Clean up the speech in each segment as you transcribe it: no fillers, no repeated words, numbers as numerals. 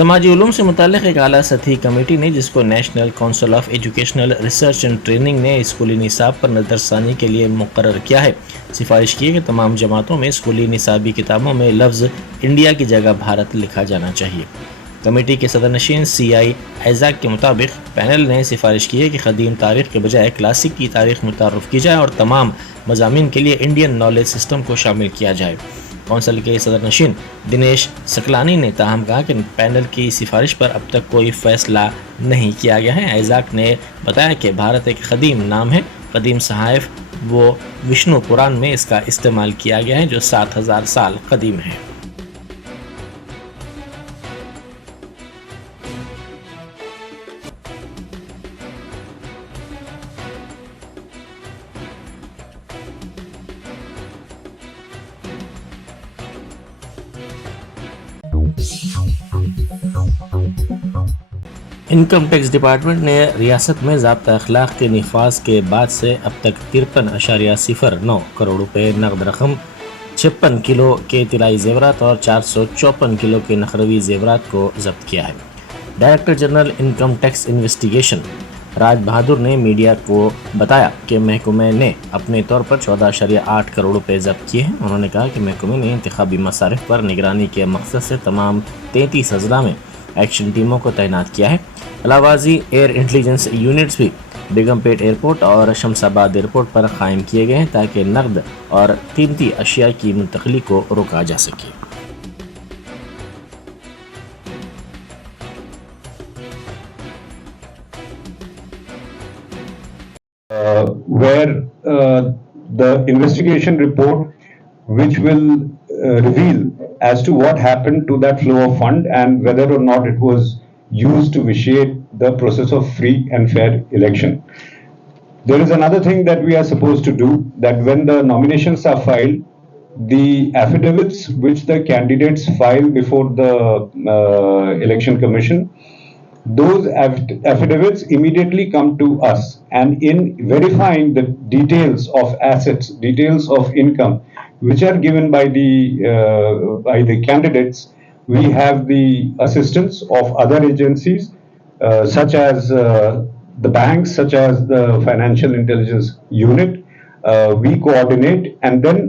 سماجی علوم سے متعلق ایک اعلیٰ سطحی کمیٹی نے، جس کو national council of educational research and training نے اسکولی نصاب پر نظر ثانی کے لیے مقرر کیا ہے، سفارش کی ہے کہ تمام جماعتوں میں اسکولی نصابی کتابوں میں لفظ انڈیا کی جگہ بھارت لکھا جانا چاہیے۔ کمیٹی کے صدر نشین سی آئی ایزاک کے مطابق پینل نے سفارش کی ہے کہ قدیم تاریخ کے بجائے کلاسک کی تاریخ متعارف کی جائے اور تمام مضامین کے لیے انڈین نالج سسٹم کو شامل کیا جائے۔ کونسل کے صدر نشین دنیش سکلانی نے تاہم کہا کہ پینل کی سفارش پر اب تک کوئی فیصلہ نہیں کیا گیا ہے۔ ایزاک نے بتایا کہ بھارت ایک قدیم نام ہے، قدیم صحائف و وشنو پران میں اس کا استعمال کیا گیا ہے جو 7000 سال قدیم ہے۔ انکم ٹیکس ڈپارٹمنٹ نے ریاست میں ضابطہ اخلاق کے نفاذ کے بعد سے اب تک 53.09 کروڑ روپے نقد رقم، 56 کلو کے طلائی زیورات اور 454 کلو کے نقروی زیورات کو ضبط کیا ہے۔ Director general income tax investigation Raj Bahadur نے میڈیا کو بتایا کہ محکمے نے اپنے طور پر 14.8 کروڑ روپے ضبط کیے ہیں۔ انہوں نے کہا کہ محکمے نے انتخابی مصارف پر نگرانی کے مقصد سے تمام 33 اضلاع میں ایکشن ٹیموں کو تعینات کیا ہے۔ علاوہ ازیں ایئر انٹیلیجنس یونٹس بھی بیگم پیٹ ایئرپورٹ اور شمس آباد ایئرپورٹ پر قائم کیے گئے ہیں تاکہ نقد اور قیمتی اشیاء کی منتقلی کو روکا جا سکے۔ Where the investigation report which will reveal as to what happened to that flow of fund and whether or not it was used to vitiate the process of free and fair election. There is another thing that we are supposed to do, that when the nominations are filed, the affidavits which the candidates file before the election commission, those affidavits immediately come to us, and in verifying the details of assets, details of income which are given by the candidates, we have the assistance of other agencies such as the banks, such as the financial intelligence unit. We coordinate, and then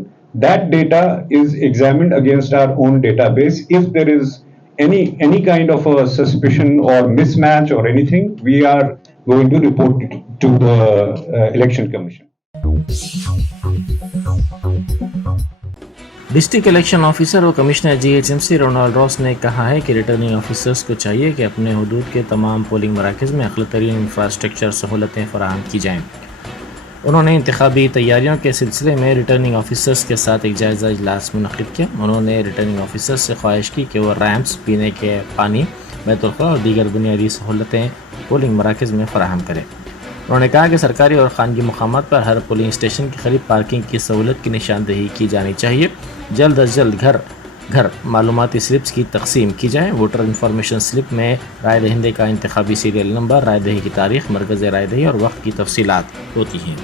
that data is examined against our own database. If there is any kind of a suspicion or mismatch or anything, we are going to report it to the election commission. District election officer و commissioner G H M C Ronald Ross نے کہا ہے کہ returning officers کو چاہیے کہ اپنے حدود کے تمام پولنگ مراکز میں اعلیٰ ترین انفراسٹرکچر سہولتیں فراہم کی جائیں۔ انہوں نے انتخابی تیاریوں کے سلسلے میں ریٹرننگ آفیسرز کے ساتھ ایک جائزہ اجلاس منعقد کیا۔ انہوں نے ریٹرننگ آفیسرز سے خواہش کی کہ وہ ریمپس، پینے کے پانی، بیت الخلاء اور دیگر بنیادی سہولتیں پولنگ مراکز میں فراہم کریں۔ انہوں نے کہا کہ سرکاری اور خانگی مقامات پر ہر پولنگ اسٹیشن کے قریب پارکنگ کی سہولت کی نشاندہی کی جانی چاہیے۔ جلد از جلد گھر گھر معلوماتی سلپس کی تقسیم کی جائے۔ ووٹر انفارمیشن سلپ میں رائے دہندے کا انتخابی سیریل نمبر، رائے دہی کی تاریخ، مرکز رائے دہی اور وقت کی تفصیلات ہوتی ہیں۔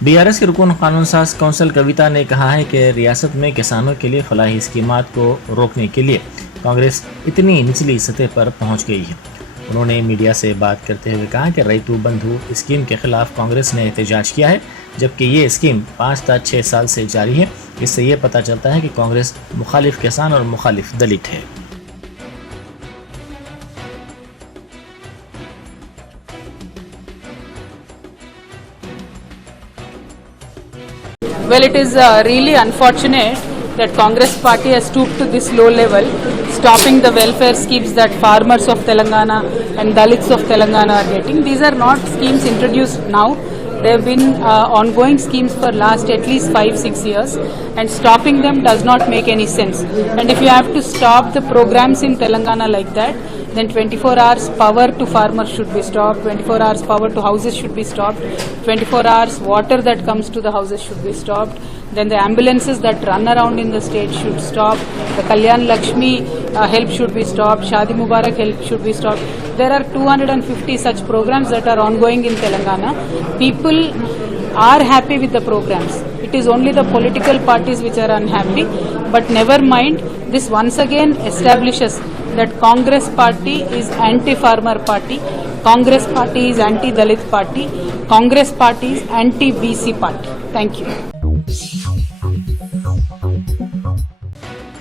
بی آر ایس کے رکن قانون ساز کونسل کویتا نے کہا ہے کہ ریاست میں کسانوں کے لیے فلاحی اسکیمات کو روکنے کے لیے کانگریس اتنی نچلی سطح پر پہنچ گئی ہے۔ انہوں نے میڈیا سے بات کرتے ہوئے کہا کہ ریتو بندھو اسکیم کے خلاف کانگریس نے احتجاج کیا ہے، جبکہ یہ اسکیم 5 تا 6 سال سے جاری ہے۔ اس سے یہ پتہ چلتا ہے کہ کانگریس مخالف کسان اور مخالف دلت ہے۔ Well, it is really unfortunate that Congress party has stooped to this low level, stopping the welfare schemes that farmers of Telangana and Dalits of Telangana are getting. These are not schemes introduced now. They have been ongoing schemes for last at least 5-6 years, and stopping them does not make any sense. And if you have to stop the programs in Telangana like that, then 24 hours power to farmers should be stopped, 24 hours power to houses should be stopped, 24 hours water that comes to the houses should be stopped, then the ambulances that run around in the state should stop, the Kalyan Lakshmi help should be stopped, Shadi Mubarak help should be stopped. There are 250 such programs that are ongoing in Telangana. People are happy with the programs. It is only the political parties which are unhappy, but never mind, this once again establishes that Congress party is anti-farmer party, Congress party is anti-Dalit party, Congress party is anti-BC party. Thank you.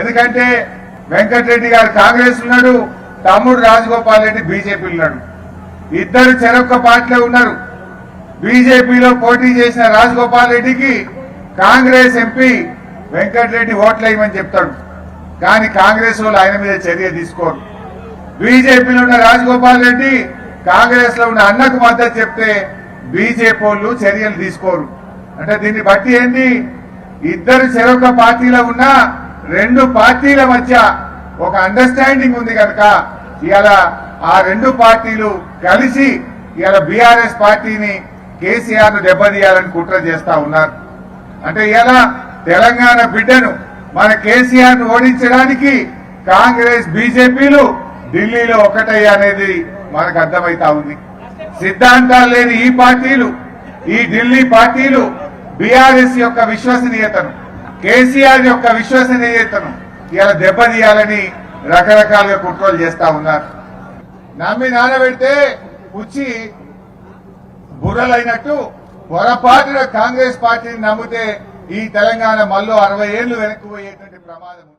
ఎందుకంటే వెంకటరెడ్డి గారు కాంగ్రెస్ ఉన్నాడు, తమ్ముడు Rajagopal Reddy BJP ఉన్నాడు. ఇద్దరు చెరొక్క పార్టీలో ఉన్నారు. బీజేపీలో పోటీ చేసిన రాజగోపాల్ రెడ్డికి కాంగ్రెస్ ఎంపీ వెంకటరెడ్డి ఓట్లేయమని చెప్తాడు, కానీ కాంగ్రెస్ వాళ్ళు ఆయన మీద చర్య తీసుకోరు. బీజేపీలో ఉన్న రాజగోపాల్ రెడ్డి కాంగ్రెస్ లో ఉన్న అన్నకు మద్దతు చెప్తే బీజేపీ వాళ్ళు చర్యలు తీసుకోరు. అంటే దీన్ని బట్టి ఏంటి, ఇద్దరు చెరొక్క పార్టీలో ఉన్న రెండు పార్టీల మధ్య ఒక అండర్స్టాండింగ్ ఉంది కనుక ఇవాళ ఆ రెండు పార్టీలు కలిసి ఇవాళ బీఆర్ఎస్ పార్టీని కేసీఆర్ ను దెబ్బతీయాలని కుట్ర చేస్తా ఉన్నారు. అంటే ఇవాళ తెలంగాణ బిడ్డను మన కేసీఆర్ ను ఓడించడానికి కాంగ్రెస్ బీజేపీలు ఢిల్లీలో ఒకటయ్య అనేది మనకు అర్థమైతా ఉంది. సిద్ధాంతాలు లేని ఈ పార్టీలు, ఈ ఢిల్లీ పార్టీలు బీఆర్ఎస్ యొక్క విశ్వసనీయతను, కేసీఆర్ యొక్క విశ్వసనీయతను ఇలా దెబ్బతీయాలని రకరకాలుగా కుట్రలు చేస్తా ఉన్నారు. నమ్మి నానబెడితే పుచ్చి బుర్రలైనట్టు పొరపాటున కాంగ్రెస్ పార్టీని నమ్మితే ఈ తెలంగాణ మళ్ళీ 60 ఏళ్లు వెనక్కి పోయేటువంటి ప్రమాదం ఉంటుంది.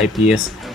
IPS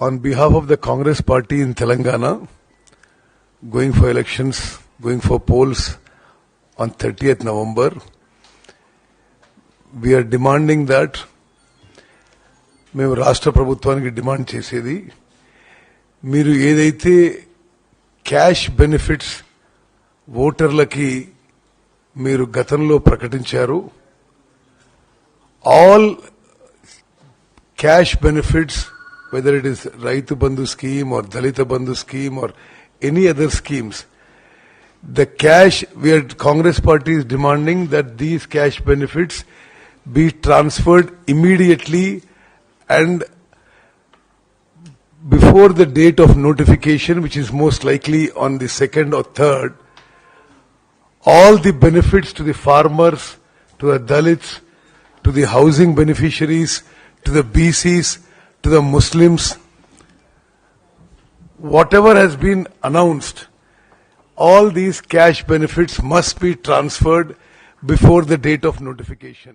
On behalf of the Congress party in Telangana, going for elections, going for polls on 30th November, we are demanding that మేము రాష్ట్ర ప్రభుత్వానికి డిమాండ్ చేసేది, మీరు ఏదైతే క్యాష్ బెనిఫిట్స్ ఓటర్లకి మీరు గతంలో ప్రకటించారో, all cash benefits whether it is Rythu Bandhu scheme or Dalit Bandhu scheme or any other schemes, the cash, Congress party is demanding that these cash benefits be transferred immediately and before the date of notification, which is most likely on the 2nd or 3rd, all the benefits to the farmers, to the Dalits, to the housing beneficiaries, to the BCs, to the Muslims, whatever has been announced, all these cash benefits must be transferred before the date of notification.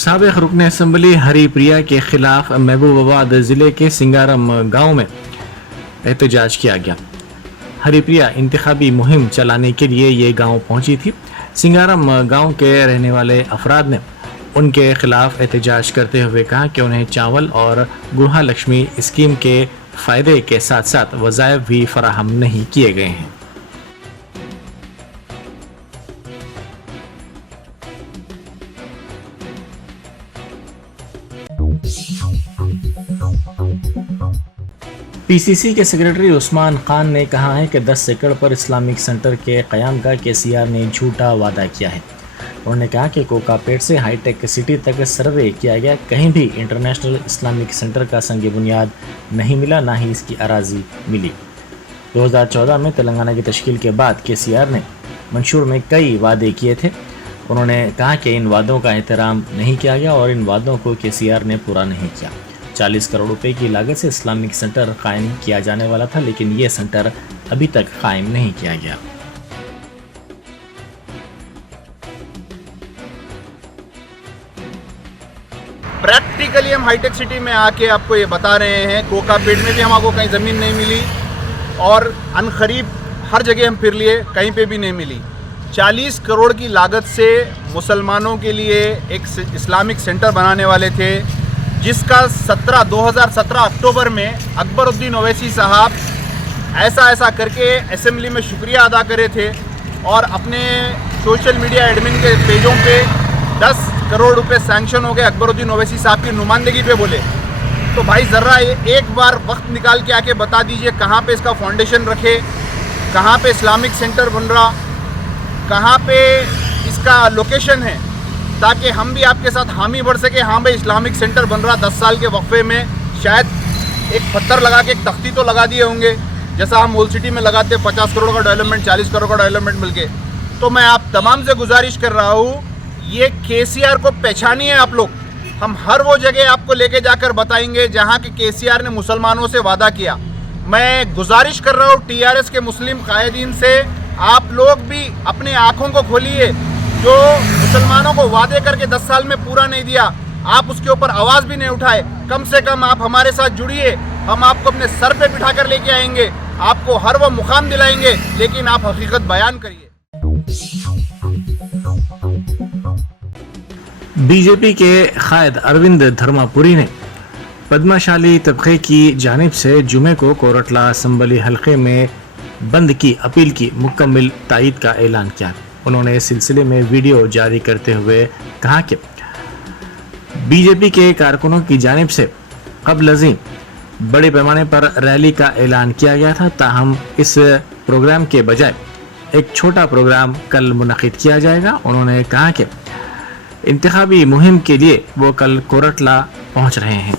سابق رکن assembly ہری پریا کے خلاف محبوب آباد ضلع کے سنگارم گاؤں میں احتجاج کیا گیا. ہری پریا انتخابی مہم چلانے کے لیے یہ گاؤں پہنچی تھی. سنگارم گاؤں کے رہنے والے افراد نے ان کے خلاف احتجاج کرتے ہوئے کہا کہ انہیں چاول اور گرہا لکشمی اسکیم کے فائدے کے ساتھ ساتھ وظائف بھی فراہم نہیں کیے گئے ہیں. پی سی سی کے سیکرٹری عثمان خان نے کہا ہے کہ 10 ایکڑ پر اسلامک سینٹر کے قیام کا KCR نے جھوٹا وعدہ کیا ہے. انہوں نے کہا کہ کوکا پیٹ سے ہائی ٹیک سٹی تک سروے کیا گیا, کہیں بھی انٹرنیشنل اسلامک سینٹر کا سنگ بنیاد نہیں ملا, نہ ہی اس کی اراضی ملی. 2014 میں تلنگانہ کی تشکیل کے بعد KCR نے منشور میں کئی وعدے کیے تھے. انہوں نے کہا کہ ان وعدوں کا احترام نہیں کیا گیا اور ان وعدوں کو KCR نے پورا نہیں کیا. 40 کروڑ روپے کی لاگت سے اسلامک سینٹر قائم کیا جانے والا تھا, لیکن یہ سینٹر ابھی تک قائم نہیں کیا گیا. پریکٹیکلی ہم ہائی ٹیک سٹی میں آ کے آپ کو یہ بتا رہے ہیں, کوکا پیٹ میں بھی ہم کو کہیں زمین نہیں ملی اور عنقریب ہر جگہ ہم پھر لیے, کہیں پہ بھی نہیں ملی. 40 کروڑ کی لاگت سے مسلمانوں کے لیے ایک اسلامک سینٹر بنانے والے تھے, جس کا 2017 اکتوبر میں اکبر الدین اویسی صاحب ایسا کر کے اسمبلی میں شکریہ ادا کرے تھے اور اپنے سوشل میڈیا ایڈمن کے پیجوں پہ 10 کروڑ روپے سینکشن ہو گئے اکبر الدین اویسی صاحب کی نمائندگی پہ بولے. تو بھائی ذرا ایک بار وقت نکال کے آ کے بتا دیجئے کہاں پہ اس کا فاؤنڈیشن رکھے, کہاں پہ اسلامک سینٹر بن رہا, کہاں پہ اس کا لوکیشن ہے, تاکہ ہم بھی آپ کے ساتھ حامی بڑھ سکے. ہاں بھائی اسلامک سینٹر بن رہا, 10 سال کے وقفے میں شاید ایک پتھر لگا کے ایک تختی تو لگا دیے ہوں گے, جیسا ہم اولڈ سٹی میں لگاتے 50 کروڑ کا ڈیولپمنٹ, 40 کروڑ کا ڈیولپمنٹ مل کے. تو میں آپ تمام سے گزارش کر رہا ہوں, یہ KCR کو پہچانیے آپ لوگ. ہم ہر وہ جگہ آپ کو لے کے جا کر بتائیں گے جہاں کہ KCR نے مسلمانوں سے وعدہ کیا. میں گزارش کر رہا ہوں TRS کے مسلم قائدین سے, آپ لوگ بھی اپنے آنکھوں کو کھولیے. جو مسلمانوں کو وعدے کر کے 10 سال میں پورا نہیں دیا, آپ اس کے اوپر آواز بھی نہیں اٹھائے. کم سے کم آپ ہمارے ساتھ جڑیے, ہم آپ کو اپنے سر پہ بٹھا کر لے کے آئیں گے, آپ کو ہر وہ مقام دلائیں گے, لیکن آپ حقیقت بیان کریے. بی جے پی کے قائد اروند دھرما پوری نے پدما شالی طبقے کی جانب سے جمعے کو کورٹلا اسمبلی حلقے میں بند کی اپیل کی مکمل تائید کا اعلان کیا. انہوں نے اس سلسلے میں ویڈیو جاری کرتے ہوئے کہا کہ بی جے پی کے کارکنوں کی جانب سے قبل ازیں بڑے پیمانے پر ریلی کا اعلان کیا گیا تھا, تاہم اس پروگرام کے بجائے ایک چھوٹا پروگرام کل منعقد کیا جائے گا. انہوں نے کہا کہ انتخابی مہم کے لیے وہ کل کورٹلا پہنچ رہے ہیں.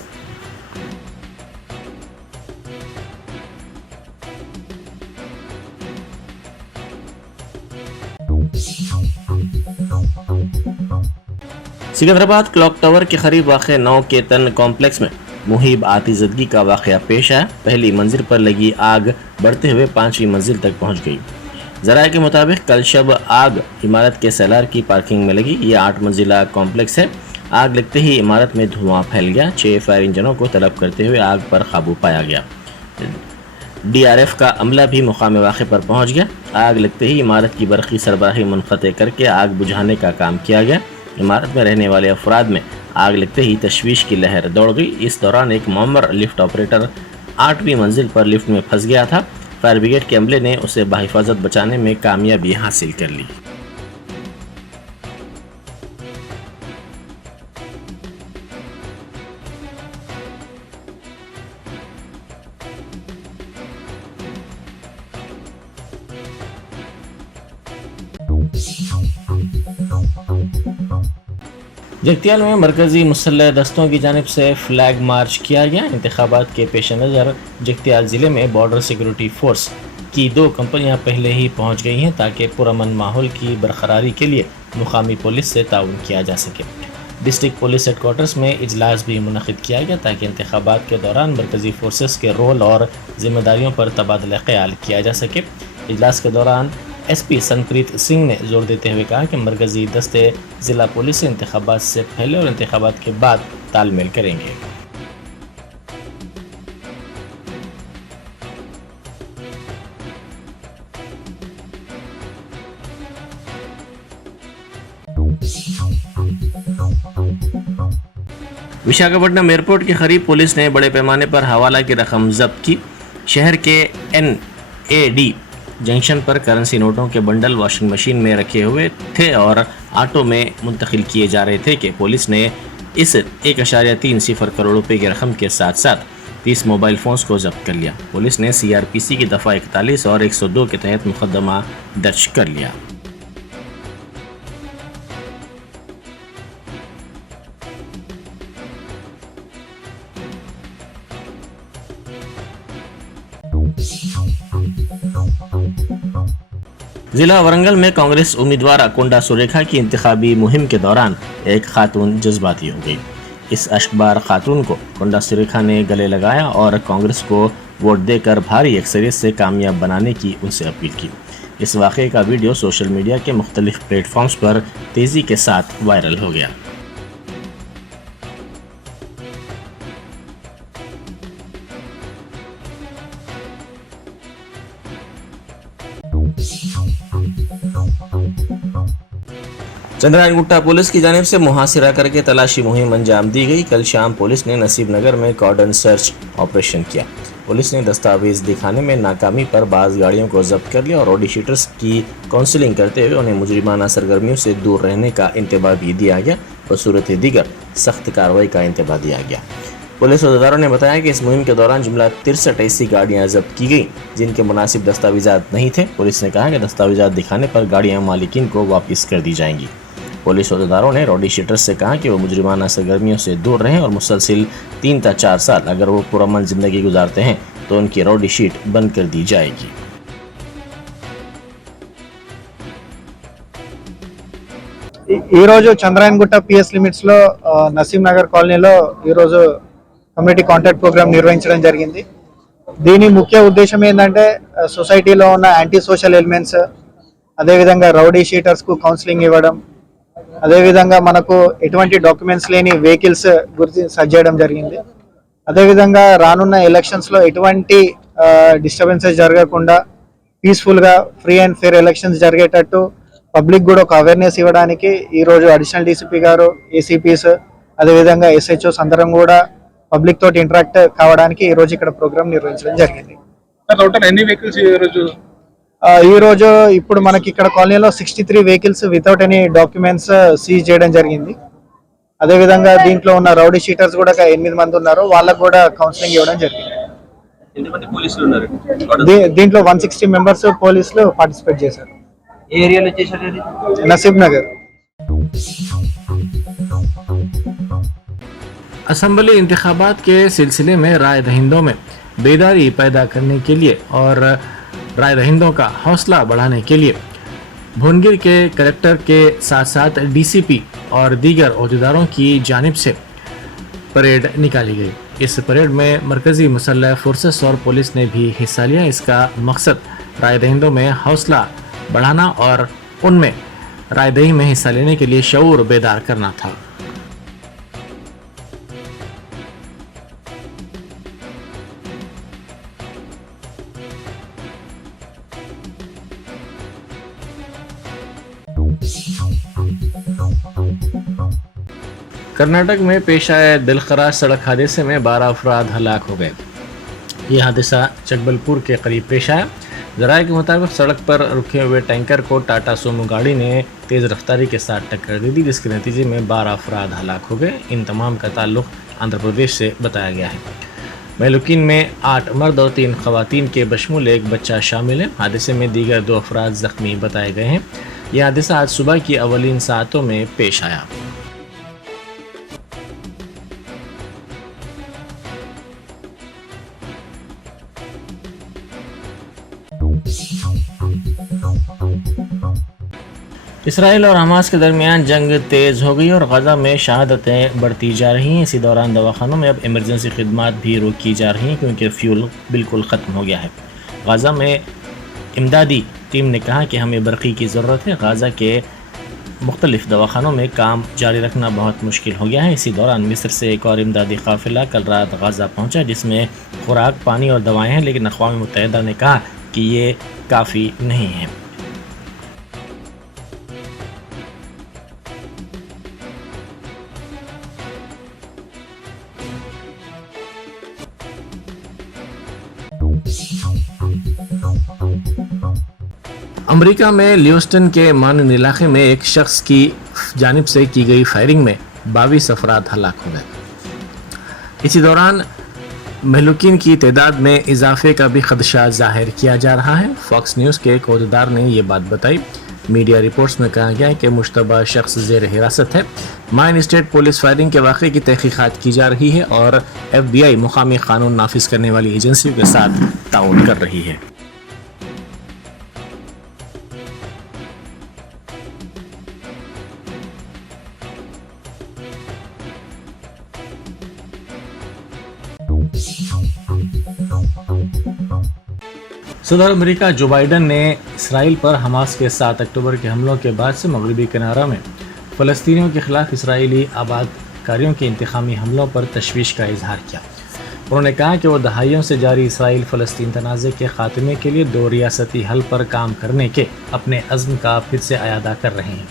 سکندرآباد کلاک ٹاور کے قریب واقع 9 کیتن کمپلیکس میں محیب آتی زدگی کا واقعہ پیش آیا. پہلی منزل پر لگی آگ بڑھتے ہوئے 5ویں منزل تک پہنچ گئی. ذرائع کے مطابق کل شب آگ عمارت کے سیلار کی پارکنگ میں لگی. یہ 8 منزلہ کمپلیکس ہے. آگ لگتے ہی عمارت میں دھواں پھیل گیا. 6 فائر انجنوں کو طلب کرتے ہوئے آگ پر قابو پایا گیا. DRF کا عملہ بھی مقام واقع پر پہنچ گیا. آگ لگتے ہی عمارت کی برقی سربراہی منقطع کر کے آگ بجھانے کا کام کیا گیا. عمارت میں رہنے والے افراد میں آگ لگتے ہی تشویش کی لہر دوڑ گئی. اس دوران ایک معمر لفٹ آپریٹر 8ویں منزل پر لفٹ میں پھنس گیا تھا. فائر بریگیڈ کے عملے نے اسے بحفاظت بچانے میں کامیابی حاصل کر لی. جگتیال میں مرکزی مسلح دستوں کی جانب سے فلیگ مارچ کیا گیا. انتخابات کے پیش نظر جگتیال ضلع میں بارڈر سیکورٹی فورس کی 2 کمپنیاں پہلے ہی پہنچ گئی ہیں تاکہ پرامن ماحول کی برقراری کے لیے مقامی پولیس سے تعاون کیا جا سکے. ڈسٹرکٹ پولیس ہیڈ کوارٹرز میں اجلاس بھی منعقد کیا گیا تاکہ انتخابات کے دوران مرکزی فورسز کے رول اور ذمہ داریوں پر تبادلہ خیال کیا جا سکے. اجلاس کے دوران ایس پی سنپریت سنگھ نے زور دیتے ہوئے کہا کہ مرکزی دستے ضلع پولیس سے انتخابات سے پہلے اور انتخابات کے بعد تال میل کریں گے۔ وشاکھاپٹنم ایئرپورٹ کے قریب پولیس نے بڑے پیمانے پر حوالہ کی رقم ضبط کی۔ شہر کے NAD جنکشن پر کرنسی نوٹوں کے بنڈل واشنگ مشین میں رکھے ہوئے تھے اور آٹو میں منتقل کیے جا رہے تھے کہ پولیس نے اس 1.30 کروڑ روپے کی رقم کے ساتھ ساتھ 30 موبائل فونز کو ضبط کر لیا۔ پولیس نے CRPC کی دفعہ 41 اور 102 کے تحت مقدمہ درج کر لیا۔ ضلع ورنگل میں کانگریس امیدوارہ کنڈا سریکھا کی انتخابی مہم کے دوران ایک خاتون جذباتی ہو گئی۔ اس اشکبار خاتون کو کنڈا سریکھا نے گلے لگایا اور کانگریس کو ووٹ دے کر بھاری اکثریت سے کامیاب بنانے کی ان سے اپیل کی۔ اس واقعے کا ویڈیو سوشل میڈیا کے مختلف پلیٹ فارمز پر تیزی کے ساتھ وائرل ہو گیا۔ چندرائن گٹا پولیس کی جانب سے محاصرہ کر کے تلاشی مہم انجام دی گئی۔ کل شام پولیس نے نصیب نگر میں کارڈن سرچ آپریشن کیا۔ پولیس نے دستاویز دکھانے میں ناکامی پر بعض گاڑیوں کو ضبط کر لیا اور روڈی شیٹرز کی کاؤنسلنگ کرتے ہوئے انہیں مجرمانہ سرگرمیوں سے دور رہنے کا انتباہ بھی دیا گیا اور صورت دیگر سخت کارروائی کا انتباہ دیا گیا۔ پولیس عہدیداروں نے بتایا کہ اس مہم کے دوران جملہ 63 ایسی گاڑیاں ضبط کی گئیں جن کے مناسب دستاویزات نہیں تھے۔ پولیس نے کہا کہ دستاویزات دکھانے پر گاڑیاں مالکین کو واپس کر دی جائیں گی۔ پولیس عہدیداروں نے روڈی شیٹرز سے کہا کہ وہ مجرمانہ سرگرمیوں سے دور رہیں اور مسلسل 3 تا 4 سال اگر وہ پرامن زندگی گزارتے ہیں تو ان کی روڈی شیٹ بند کر دی جائے گی۔ ఈ రోజు చంద్రాయన్గుట్ట PS లిమిట్స్ లో నసీం నగర్ కాలనీలో ఈ రోజు కమ్యూనిటీ కాంటాక్ట్ ప్రోగ్రామ్ నిర్వహించడం జరిగింది। దీని ముఖ్య ఉద్దేశం ఏంటంటే సొసైటీలో ఉన్న యాంటీ సోషల్ ఎలిమెంట్స్, అదేవిధంగా రౌడీ షీటర్స్ కు కౌన్సిలింగ్ ఇవ్వడం, అదేవిధంగా మనకు ఎటువంటి డాక్యుమెంట్స్ లేని వెహికల్స్ గురించి సర్చ్ చేయడం జరిగింది। అదేవిధంగా రానున్న ఎలక్షన్స్ లో ఎటువంటి డిస్టర్బెన్సెస్ జరగకుండా పీస్ఫుల్ గా ఫ్రీ అండ్ ఫెయిర్ ఎలక్షన్స్ జరిగేటట్టు పబ్లిక్ కూడా ఒక అవేర్నెస్ ఇవ్వడానికి ఈ రోజు అడిషనల్ DCP గారు, ACPs, అదేవిధంగా SHOs అందరం కూడా పబ్లిక్ తోటి ఇంటరాక్ట్ కావడానికి ఈ రోజు ఇక్కడ ప్రోగ్రామ్ నిర్వహించడం జరిగింది। ఈ రోజు ఇప్పుడు మనకి ఇక్కడ కాలనీలో 63 vehicles without any documents seize చేయడం జరిగింది। అదేవిధంగా దీంట్లో ఉన్న రౌడీ షీటర్స్ కూడా 8 మంది ఉన్నారు, వాళ్ళకు కూడా కౌన్సిలింగ్ ఇవ్వడం జరిగింది। దీంట్లో 160 మెంబర్స్ పోలీసులు పార్టిసిపేట్ చేశారు। నసీబ్ నగర్। اسمبلی انتخابات کے سلسلے میں رائے دہندوں میں بیداری پیدا کرنے کے لیے اور رائے دہندوں کا حوصلہ بڑھانے کے لیے بھونگیر کے کلکٹر کے ساتھ ساتھ DCP اور دیگر عہدیداروں کی جانب سے پریڈ نکالی گئی۔ اس پریڈ میں مرکزی مسلح فورسز اور پولیس نے بھی حصہ لیا۔ اس کا مقصد رائے دہندوں میں حوصلہ بڑھانا اور ان میں رائے دہی میں حصہ لینے کے لیے شعور بیدار کرنا تھا۔ کرناٹک میں پیش آئے دلخراش سڑک حادثے میں 12 افراد ہلاک ہو گئے۔ یہ حادثہ چکبل پور کے قریب پیش آیا۔ ذرائع کے مطابق سڑک پر رکے ہوئے ٹینکر کو ٹاٹا سومو گاڑی نے تیز رفتاری کے ساتھ ٹکر دے دی، جس کے نتیجے میں 12 افراد ہلاک ہو گئے۔ ان تمام کا تعلق آندھرا پردیش سے بتایا گیا ہے۔ مہلوکین میں 8 مرد اور 3 خواتین کے بشمول ایک بچہ شامل ہے۔ حادثے میں دیگر 2 افراد زخمی بتائے گئے ہیں۔ یہ حادثہ آج صبح کی اولین ساعتوں میں پیش آیا۔ اسرائیل اور حماس کے درمیان جنگ تیز ہو گئی اور غزہ میں شہادتیں بڑھتی جا رہی ہیں۔ اسی دوران دواخانوں میں اب ایمرجنسی خدمات بھی روکی جا رہی ہیں کیونکہ فیول بالکل ختم ہو گیا ہے۔ غزہ میں امدادی ٹیم نے کہا کہ ہمیں برقی کی ضرورت ہے. غازہ کے مختلف دواخانوں میں کام جاری رکھنا بہت مشکل ہو گیا ہے. اسی دوران مصر سے ایک اور امدادی قافلہ کل رات غازہ پہنچا جس میں خوراک، پانی اور دوائیں ہیں، لیکن اقوام متحدہ نے کہا کہ یہ کافی نہیں ہے. امریکہ میں لیوسٹن کے مانن علاقے میں ایک شخص کی جانب سے کی گئی فائرنگ میں 22 افراد ہلاک ہو گئے. اسی دوران مہلوکین کی تعداد میں اضافے کا بھی خدشہ ظاہر کیا جا رہا ہے. فاکس نیوز کے ایک عہدیدار نے یہ بات بتائی. میڈیا رپورٹس میں کہا گیا ہے کہ مشتبہ شخص زیر حراست ہے. مائن اسٹیٹ پولیس فائرنگ کے واقعے کی تحقیقات کی جا رہی ہے اور FBI مقامی قانون نافذ کرنے والی ایجنسیوں کے ساتھ تعاون کر رہی ہے. صدر امریکہ جو بائیڈن نے اسرائیل پر حماس کے 7 اکتوبر کے حملوں کے بعد سے مغربی کنارہ میں فلسطینیوں کے خلاف اسرائیلی آباد کاریوں کے انتقامی حملوں پر تشویش کا اظہار کیا. انہوں نے کہا کہ وہ دہائیوں سے جاری اسرائیل فلسطین تنازع کے خاتمے کے لیے 2 ریاستی حل پر کام کرنے کے اپنے عزم کا پھر سے اعادہ کر رہے ہیں.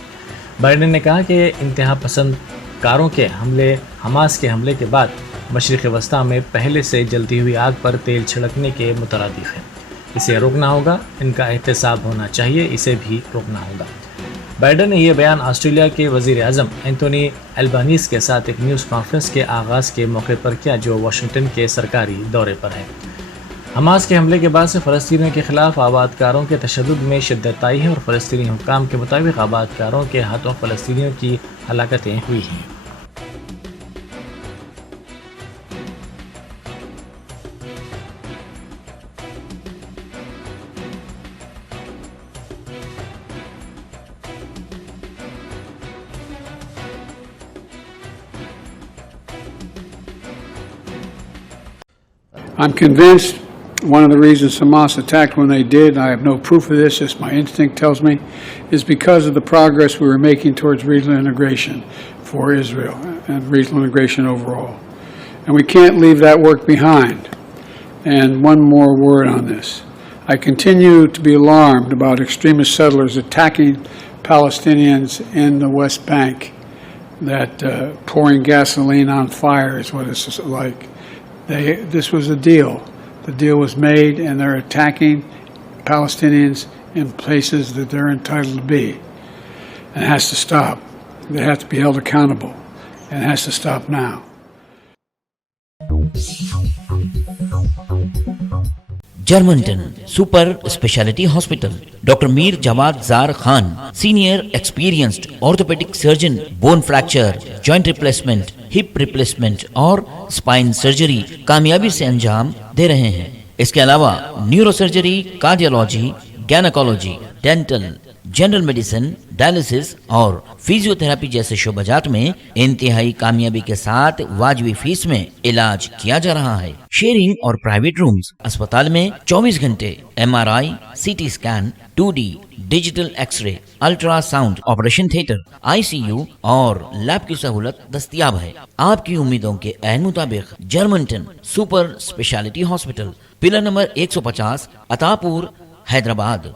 بائیڈن نے کہا کہ انتہا پسند کاروں کے حملے حماس کے حملے کے بعد مشرق وسطی میں پہلے سے جلتی ہوئی آگ پر تیل چھڑکنے کے مترادف ہے. اسے روکنا ہوگا، ان کا احتساب ہونا چاہیے، اسے بھی روکنا ہوگا. بائیڈن نے یہ بیان آسٹریلیا کے وزیر اعظم اینتھونی البانیز کے ساتھ ایک نیوز کانفرنس کے آغاز کے موقع پر کیا جو واشنگٹن کے سرکاری دورے پر ہے. حماس کے حملے کے بعد سے فلسطینیوں کے خلاف آباد کاروں کے تشدد میں شدت آئی ہے اور فلسطینی حکام کے مطابق آباد کاروں کے ہاتھوں فلسطینیوں کی ہلاکتیں ہوئی ہیں. I'm convinced one of the reasons Hamas attacked when they did, I have no proof of this, just my instinct tells me, is because of the progress we were making towards regional integration for Israel and regional integration overall. And we can't leave that work behind. And one more word on this. I continue to be alarmed about extremist settlers attacking Palestinians in the West Bank, that pouring gasoline on fire is what it's like. This was a deal. The deal was made, and they're attacking Palestinians in places that they're entitled to be. And it has to stop. They have to be held accountable. And it has to stop now. Germanten super speciality hospital. Doctor Mir Jawad Zar Khan, senior experienced orthopaedic surgeon, bone fracture, joint replacement, hip replacement اور spine surgery کامیابی سے انجام دے رہے ہیں. اس کے علاوہ neurosurgery, cardiology, gynaecology, dental, general medicine, dialysis اور فزیو تھراپی جیسے شعبات میں انتہائی کامیابی کے ساتھ واجبی فیس میں علاج کیا جا رہا ہے. شیئرنگ اور پرائیویٹ رومز. اسپتال میں 24 گھنٹے MRI، CT scan, 2D digital X ray, ultra sound, operation theatre, ICU اور لیب کی سہولت دستیاب ہے. آپ کی امیدوں کے عین مطابق Germanten super speciality hospital, pillar number 150، عطا پور، حیدرآباد.